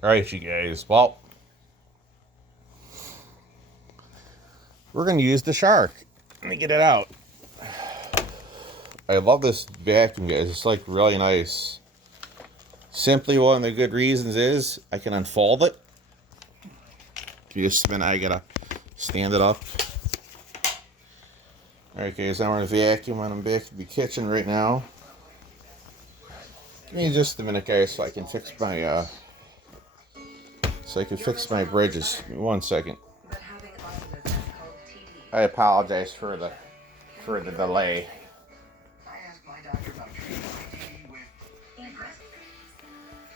Alright, you guys. Well, we're going to use the Shark. Let me get it out. I love this vacuum, guys. It's like really nice. Simply, one of the good reasons is I can unfold it. Give me just a minute. I gotta stand it up. Alright, guys. I'm going to vacuum and I'm back in the kitchen right now. Give me just a minute, guys, so I can fix my bridges. Give me 1 second. I apologize for the delay.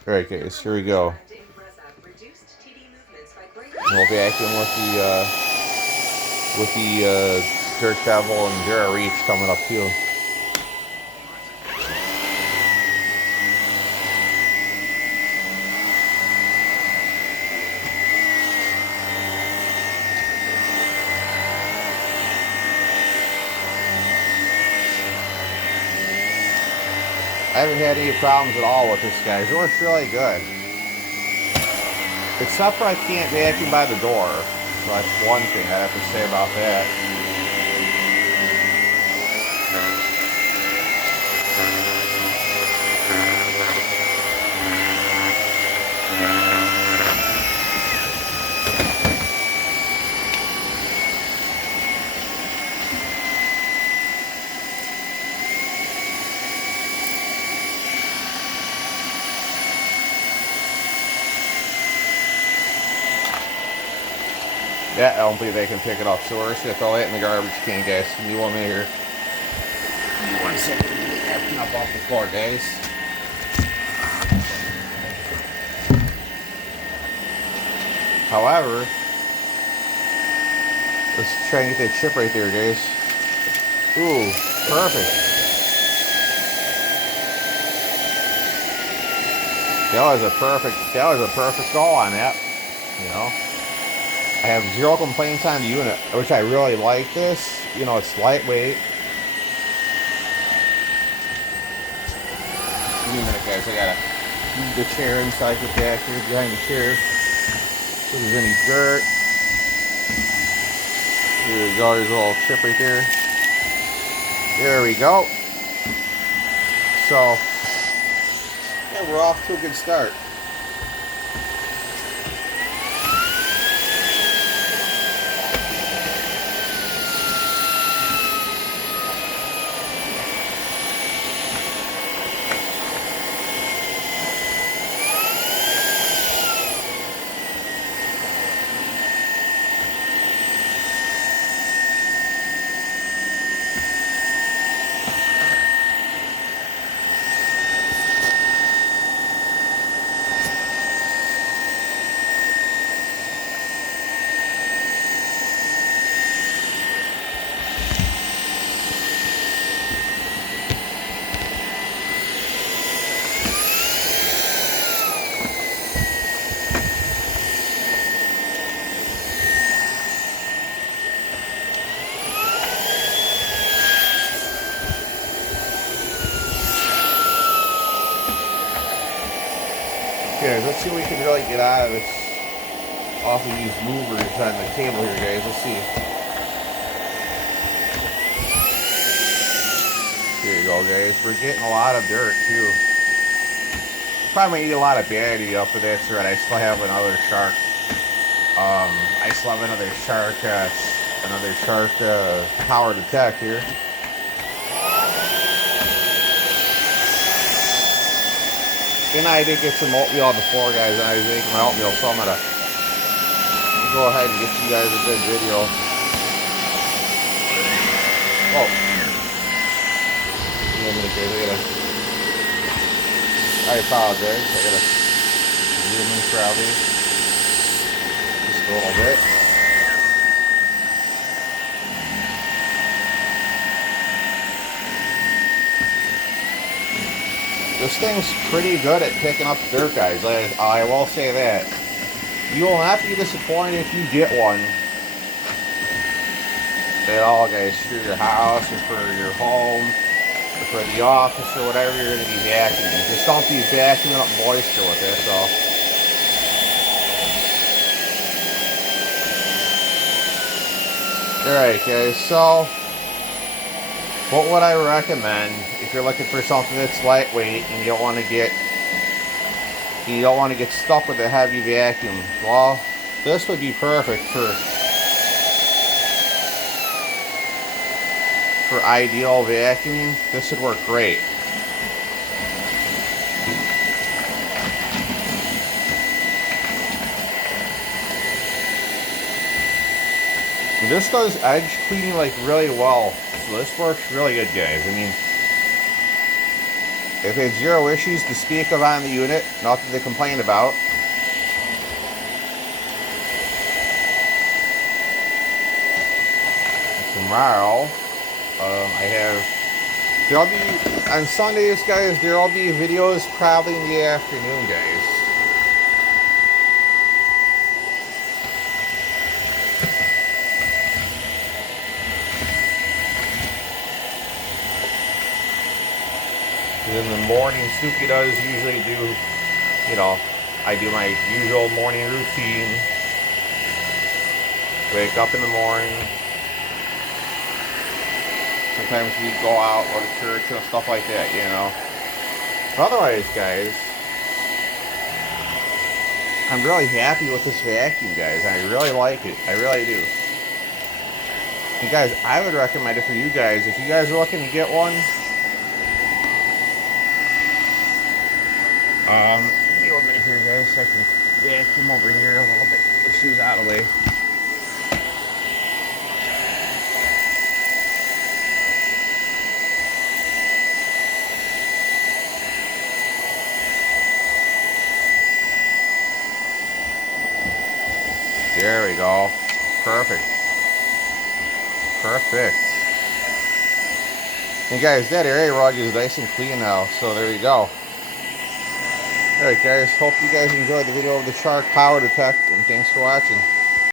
Alright, guys, here we go. We'll vacuum with the Dirt Devil and Dura Reach coming up too. I haven't had any problems at all with this, guys. It works really good. Except for I can't vacuum by the door. So that's one thing I have to say about that. Yeah, I don't believe they can pick it up. So we're just gonna throw that in the garbage can, guys. Give me 1 minute here. Give me 1 second to get that up off the floor, guys. However, let's try and get that chip right there, guys. Ooh, perfect. That was a perfect goal on that. You know. I have 0 complaints on the unit, which I really like this. You know, it's lightweight. Give me a minute, guys. I gotta move the chair inside the back here behind the chair. So there's any dirt. There we go. There's a little chip right there. There we go. So, yeah, we're off to a good start. Okay, let's see what we can really get out of this off of these movers on the table here, guys. Let's see. There you go, guys. We're getting a lot of dirt too. Probably eat a lot of battery up, but that's right. I still have another Shark. I still have another Shark power detect here. And I did get some oatmeal before, guys, and I was making my oatmeal, so I'm gonna go ahead and get you guys a good video. Whoa. Give me a minute, guys. I apologize. I gotta zoom in crowded. Just a little bit. This thing's pretty good at picking up dirt, guys. I will say that. You will not be disappointed if you get one at all, guys, for your house or for your home or for the office or whatever you're going to be vacuuming. Just don't be vacuuming up moisture with it, so. Alright guys, so what would I recommend if you're looking for something that's lightweight and you don't want to get stuck with a heavy vacuum? Well, this would be perfect for ideal vacuuming. This would work great. This does edge cleaning like really well, so this works really good, guys. I mean, if it's zero issues to speak of on the unit, nothing to complain about. Tomorrow, there'll be, on Sundays, guys, there'll be videos probably in the afternoon, guys. In the morning, Snooki does usually do, I do my usual morning routine. Wake up in the morning. Sometimes we go out, go to church and stuff like that, But otherwise, guys, I'm really happy with this vacuum, guys. I really like it. I really do. And guys, I would recommend it for you guys. If you guys are looking to get one, give me 1 minute here, guys, so I can vacuum over here a little bit. Get the shoes out of the way. There we go. Perfect. Perfect. And guys, that area rug is nice and clean now, so there you go. Alright guys, hope you guys enjoyed the video of the Shark Power Detect, and thanks for watching.